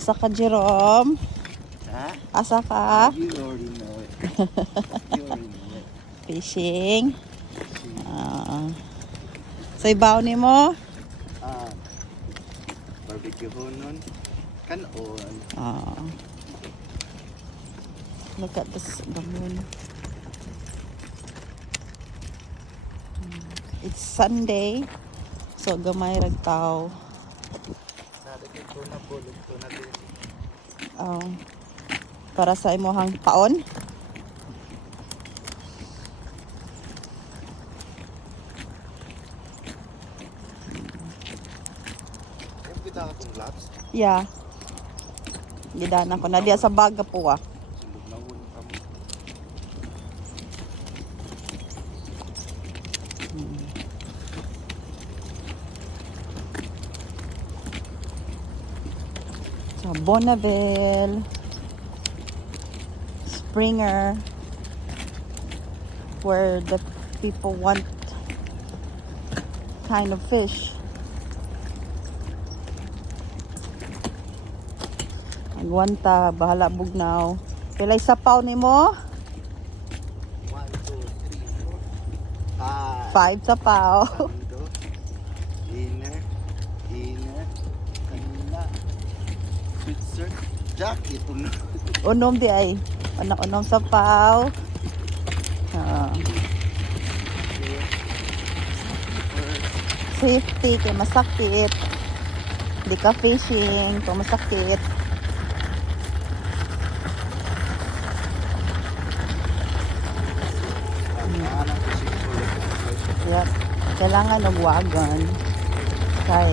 Asa ka, Jerome? Ha? Asa ka? You already know it. You already know it. Fishing. Sa ibaw ni mo? Ah, barbecue honon. Kanon. Look at this, the moon. It's Sunday. So, gamay rag tao. Nadagit ko na bulog ko na din. Para sa imuhang paon. Yung kita akong laps. Yeah. Gidanan ko na diya sa baga po ah. Sundog na ulo kami. Sa Bonneville, Springer, where the people want kind of fish. Agwanta, bahala bugnaw. Pilay sapaw ni mo? 1, 2, 3, 4, 5. 5 sapaw. Sando. Inner. Kanina. Switzer. Jacket. Unom di ay. Unom sapaw. Safety kay masakit. Di ka fishing kung masakit. Yep. Kailangan nagwagan. Kay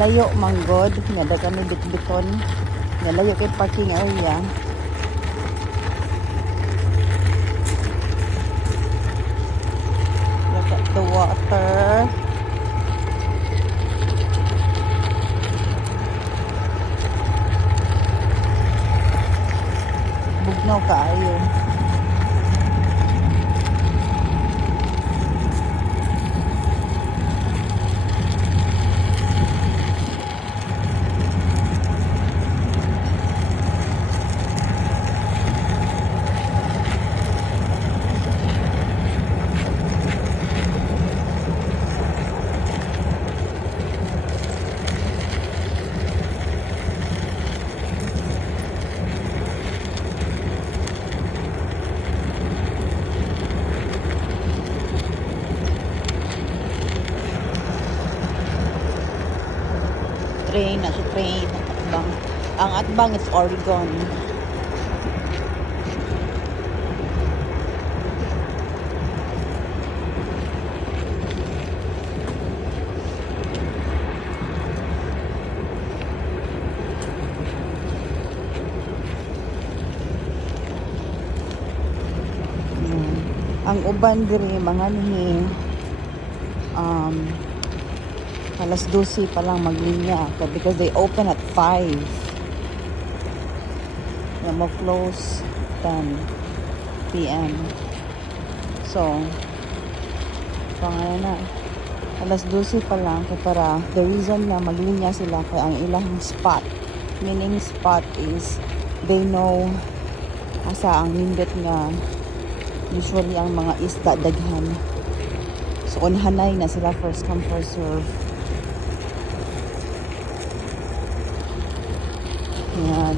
layo manggod. Nada kami bitbiton. Layo kay parking area. Look at the water. Bugnaw kaayo. Train na siya, train. Atbang. Ang atbang is Oregon. Ang uban diri mga nihi alas 12 pa lang maglinya because they open at 5. Na mo close 10 p.m. So, na alas 12 pa lang kay para the reason na maglinya sila kay ang ilang spot, meaning spot is they know asa ang nindot nga usually ang mga isda daghan. So, unhanay na sila first come first serve. Yan.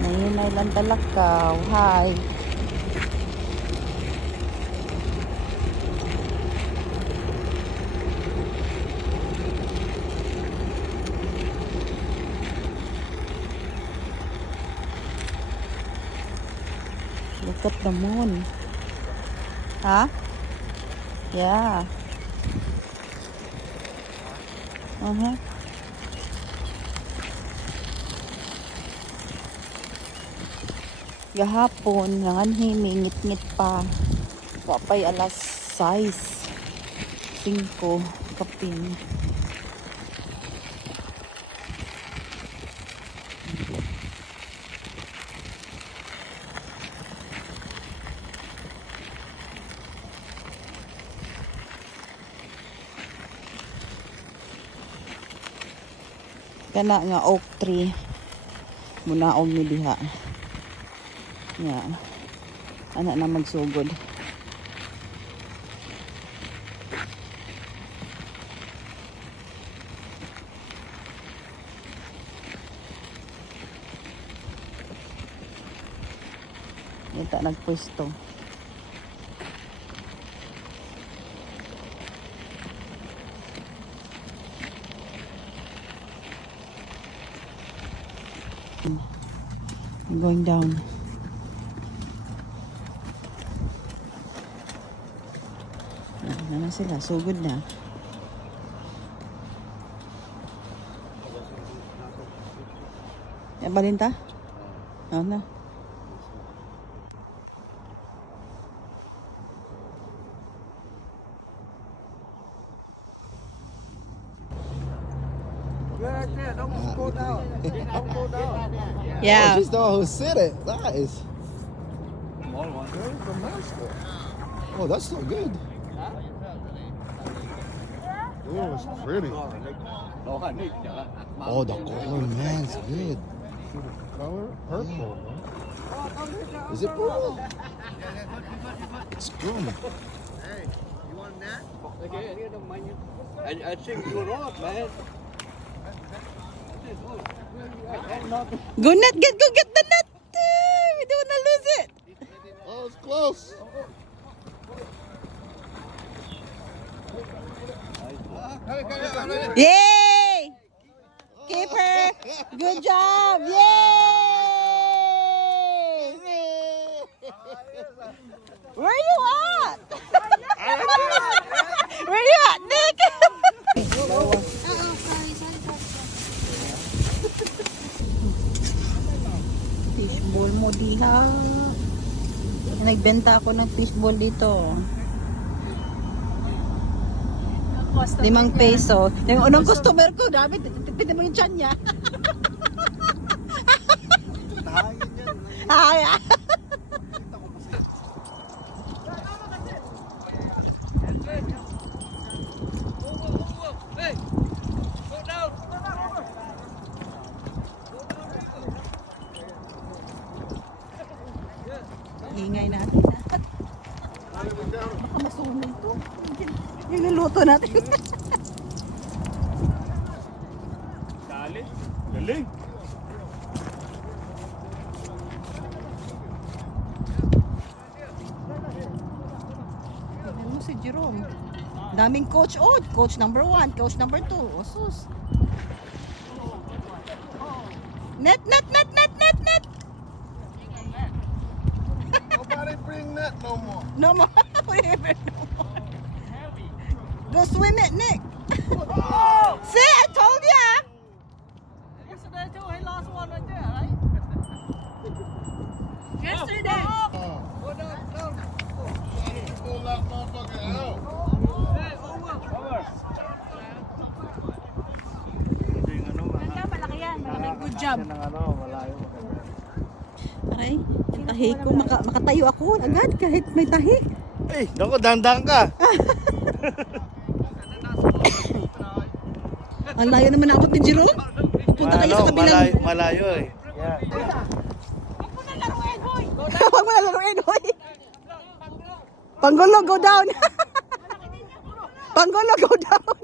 Ngayon ay lang talakaw. Hi. Look at the moon. Ha? Yeah. Gahapon, nanganhi, ngit-ngit pa. Wapay alas 6. 5 kapin. Kana nga oak tree. Munaog ni diha. Nya. Ana na magsugod. Ita nagpwesto. I'm going down. Na sila, sugod na. Yan balinta? Oo na. Don't go down. Don't go down. Yeah. Just know who said it. Nice. Small one. Very master. Oh, that's so good. Oh, it's pretty. Oh, the color, man, it's good. See the color? Purple. Huh? Is it purple? It's good. Hey, you want that? I think you're off, man. Go net, go get the net. We don't wanna lose it. Oh, it's close. Yay! Keeper, good job. Yay! Where you at? Where you at, Nick? Fishball mo diha. Nagbenta ako ng fishball dito. 5 peso. Yung unang customer ko, David, tipid mo yung tiyan niya. Ay, ingay natin. Baka masunog to. Niluluto natin. Galing. Tignan mo si Jerome. Daming coach. Oh, coach number 1, coach number 2. Osus. Net. Nobody bring that no more. No more. Whatever. No more. Go swim it, Nick. See, I told ya. Yesterday too, he lost one right there, right? Yesterday. Pull that motherfucker out. Hey, over. Malaki yan, malaki. Good job. Aray, tahi ko. Makatayo ako agad kahit may tahi. Eh, naku, dandan ka. Ang layo naman abot ni Jerome. Punta kayo sa kabilang. Malayo eh. Huwag mo na laruin, hoy. Pangulo, go down. Pangulo, go down.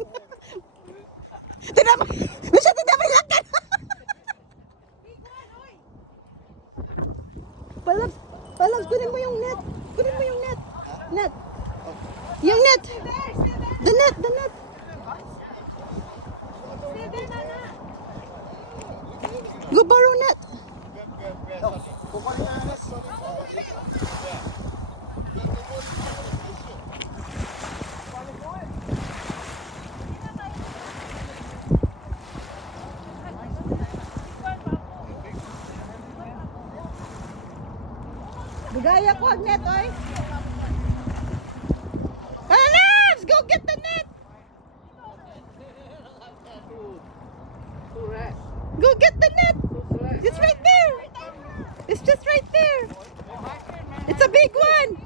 Tinan mo. Bisa, tinan mo yung lakad. Palag, kunin mo yung net. Kunin mo yung net. Net. Yung net. The net. Go borrow net. Bugaya ko ang net, oy. Palabs, go get the net. Go get the net. It's right there. It's just right there. It's a big one.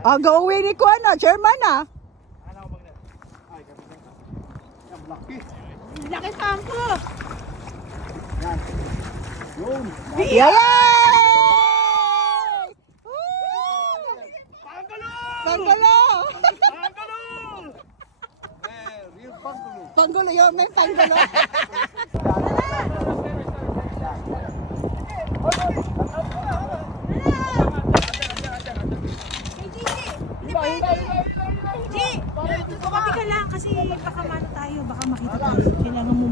Gauwi ni Kuan na, chairman na. Laki sampo. Yay! Pangulo! Pangulo yun, may pangulo. Tumabi ka lang kasi baka mano tayo, baka makita tayo. Kailangan mo.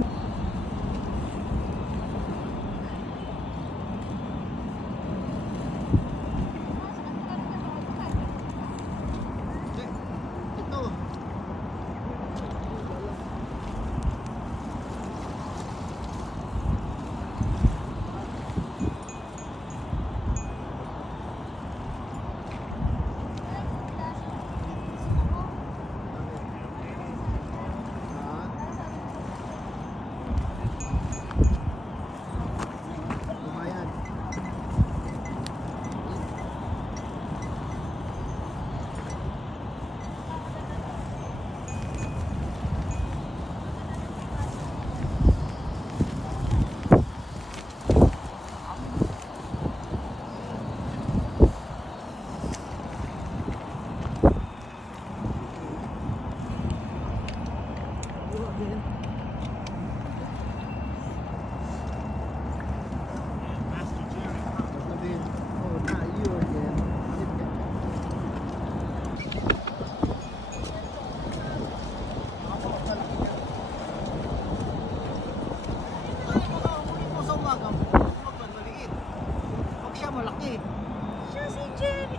Siya si Jerry.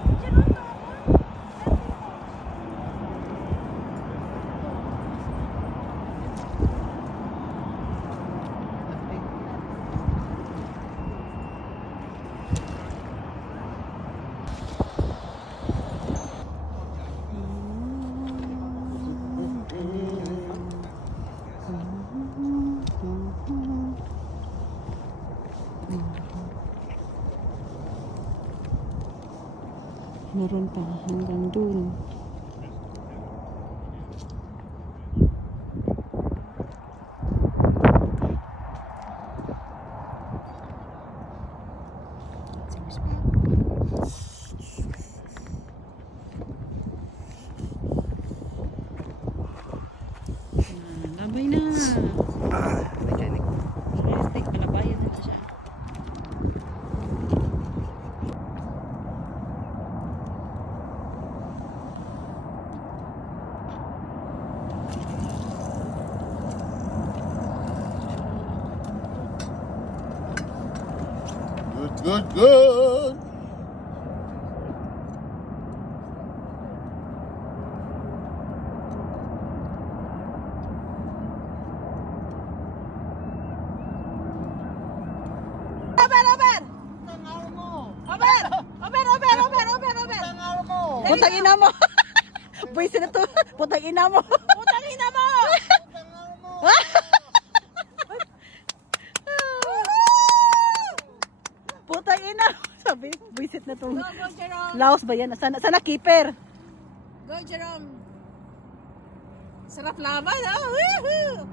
Meron pa hanggang dun. Labay na. Mechanic. Realistic, palabayan na siya. Good. Putang ina mo. Boys na to. Putang ina mo. Putang ina mo! Putang ina. Sabi, buisit na to. Go, Jerome! Laos ba yan? Sana keeper. Go, Jerome! Sarap laban, ah! Woohoo!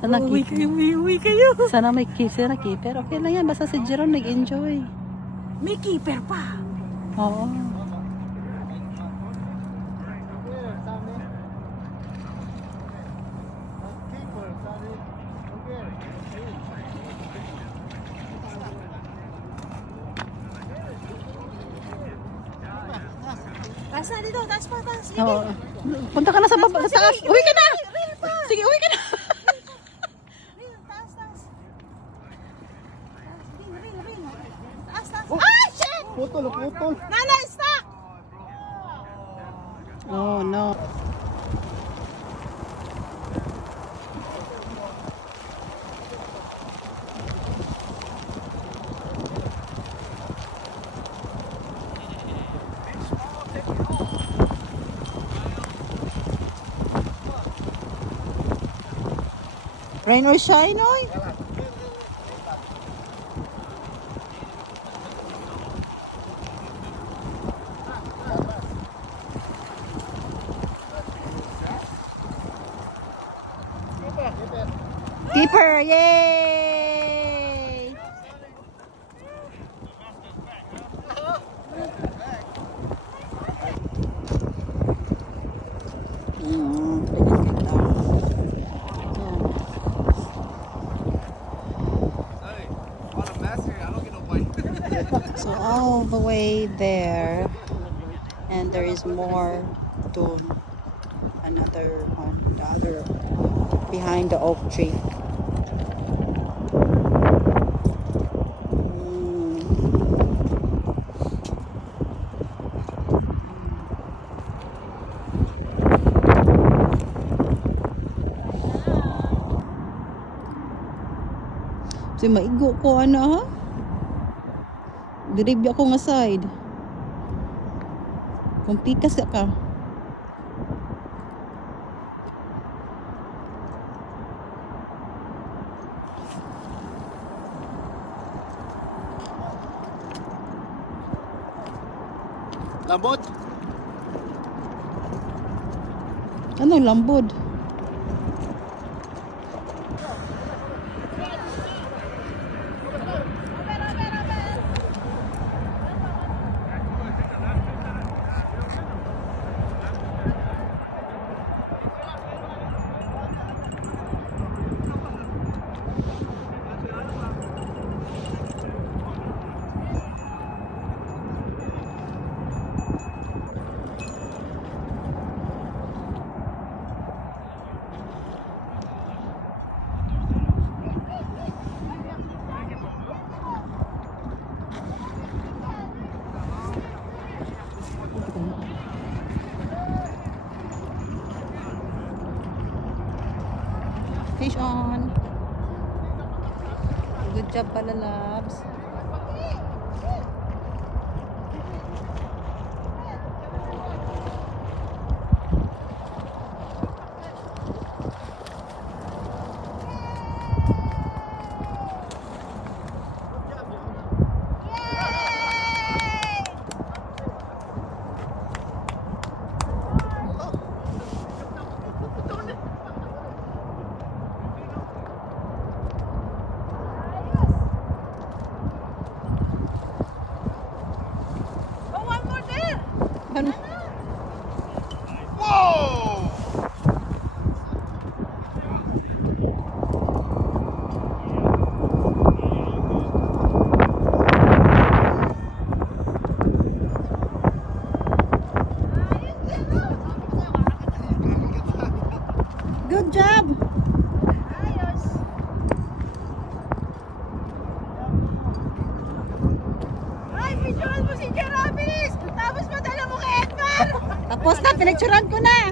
Sana Uwi keeper. kayo, uwi kayo! Sana may keeper. Okay lang yan. Basta si Jerome nag-enjoy. May keeper pa! Oo. Taas na dito, taas pa, taas. Sige. Oo. Punta ka na sa baba. Sa taas. Uwi ka na. Sige, uwi ka na. Taas, taas. Ring. Taas, taas. Ah, shit! Putol. Nana, stop! Oh, no. Rain or shine, oy. Keeper! Yay! Tingnan kita. Yan. So all the way there, and there is more doon. Another one, the other behind the oak tree. So maigo ko ano ha? Diribya ko nga side. Kung pikas ka. Lambot? Ano lambod? Fish on. Good job pala, Labs. Ano? Good job! Ay, picturean mo si Jerabis! Tapos madala mo kay Edmar! Tapos na, pinicturean ko na.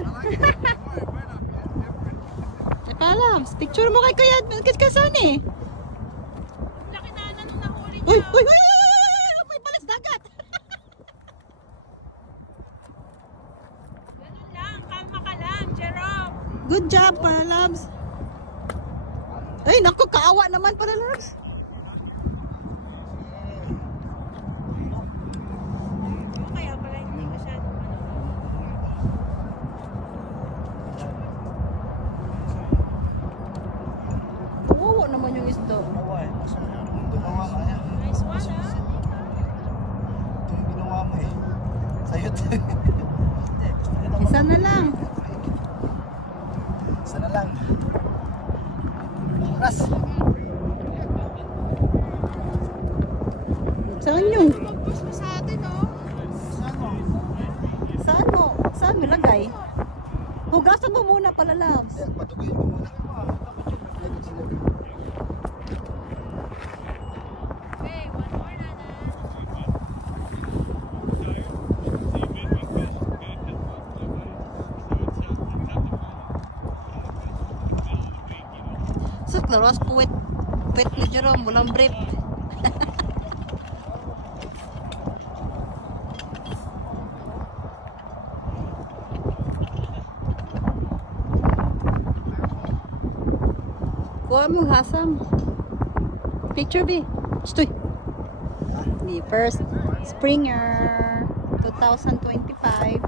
Tsaka Labs, picture mo kay Kuya Kasan eh. Laki na nung nahuli niya. Uy, uy, uy, uy, may balas dagat. Ganun lang, kalma ka lang, Jerome. Good job pala, Labs. Ay, naku, kaawa naman pala, Labs. Kaya pala hindi masyadong Kawawa naman yung isda. Ginawa ka yan. nice one, ha? Ito yung ginawa mo eh. Sa'yo to. Isa na lang. Isa na lang. Oras. Saan yung? Mag-post mo sa atin, oh. Saan mo? Saan mo lagay? Hugasan mo muna pala, Labs. Patuguin ko muna. Okay, one more na na. Sus, lawas puwet. Puwet mo Jerome, walang brief. Kuha mo, hasam. Picture, B. Stoy. The first Springer 2025.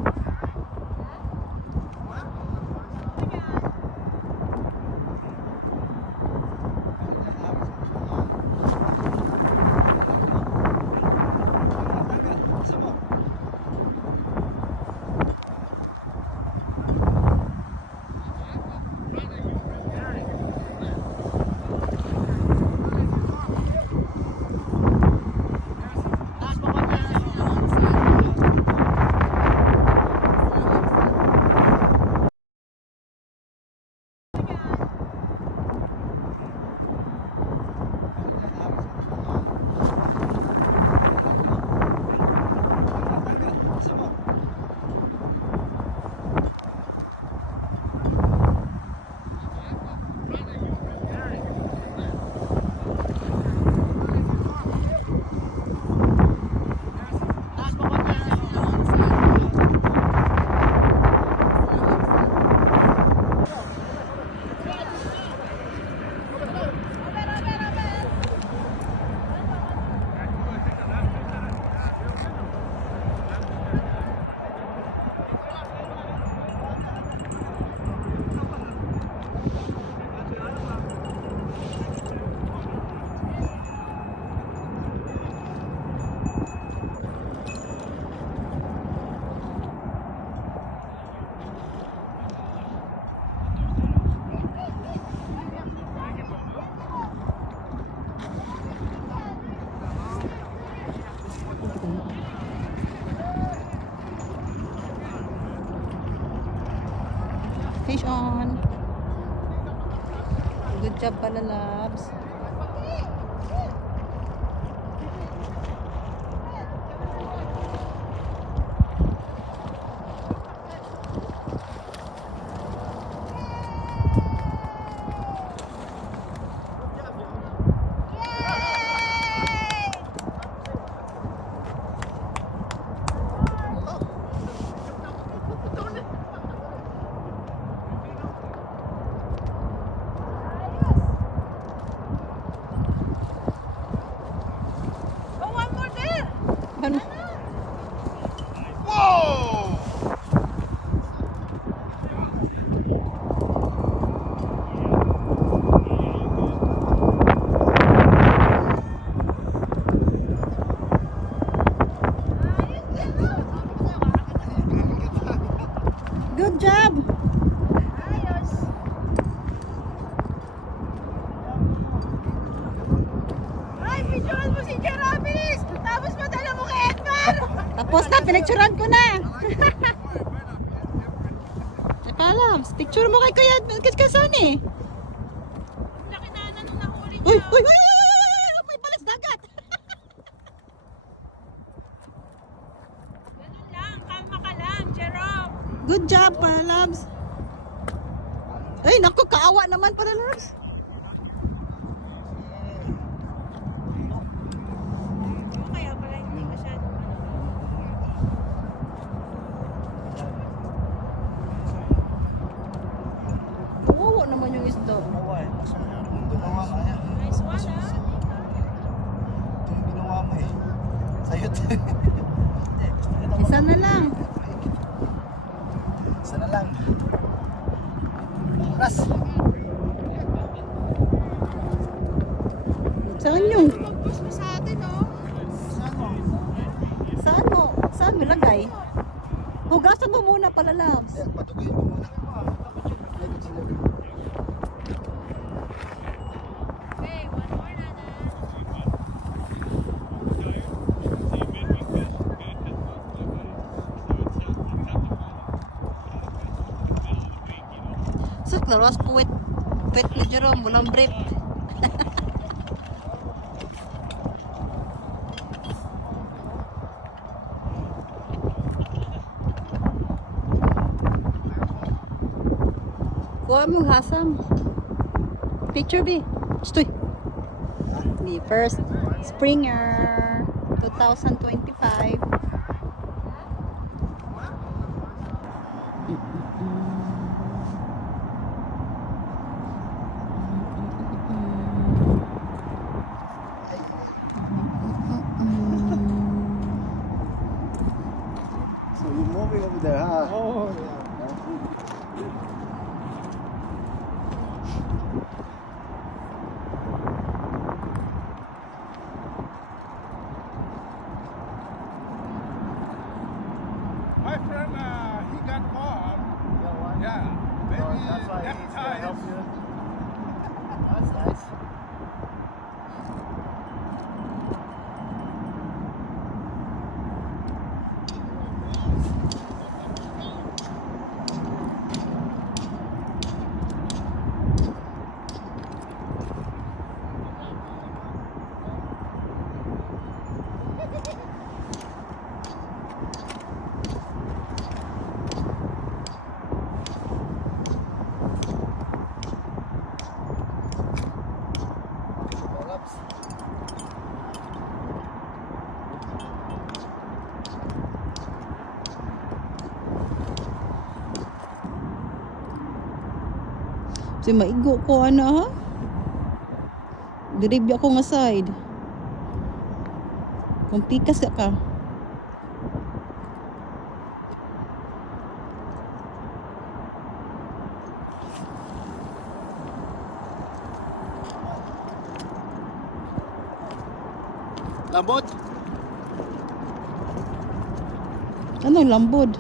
Fish on. Good job pala, loves. Oh, one more there. Ano? Good job! Ay, picturean mo si Jerabis! Tapos madala mo kay Edgar! Tapos na, pinicturean ko na. Teka lang, picture mo kay Kuya Kasani. Laki na nung nahuli Uy, niya. uy, uy, uy, uy, may balas dagat. Ganun lang, kalma ka lang, Jerome. Good job, para loves. Ay, naku, kaawa naman para loves. Kaya pala hindi masyado. Kawawa naman yung isda. Ginawa mo yan. Nice one, ah. Ito yung ginawa mo eh. Sa'yo ito. Isa na lang. Isa na lang. Ras! Saan yung? Mag-push mo sa atin, oh. Saan mo? Saan mo lagay? Hugasan mo muna pala, loves. Ayan, patuguin ko muna. Okay, one more na na. Sus, lawas puwet. Puwet ni Jerome, walang brief. Kuha mo hasam. Picture, B. Stoy. The first Springer 2025. So you're moving over there, huh? Oh, yeah. My friend, he got caught. Yeah. Maybe That's why next he's gonna help time. you. That's nice. Collapse. Si maigo ko ana ha. Diribya ko nga side. Kung pikas ka. Lambot? Ano lambod?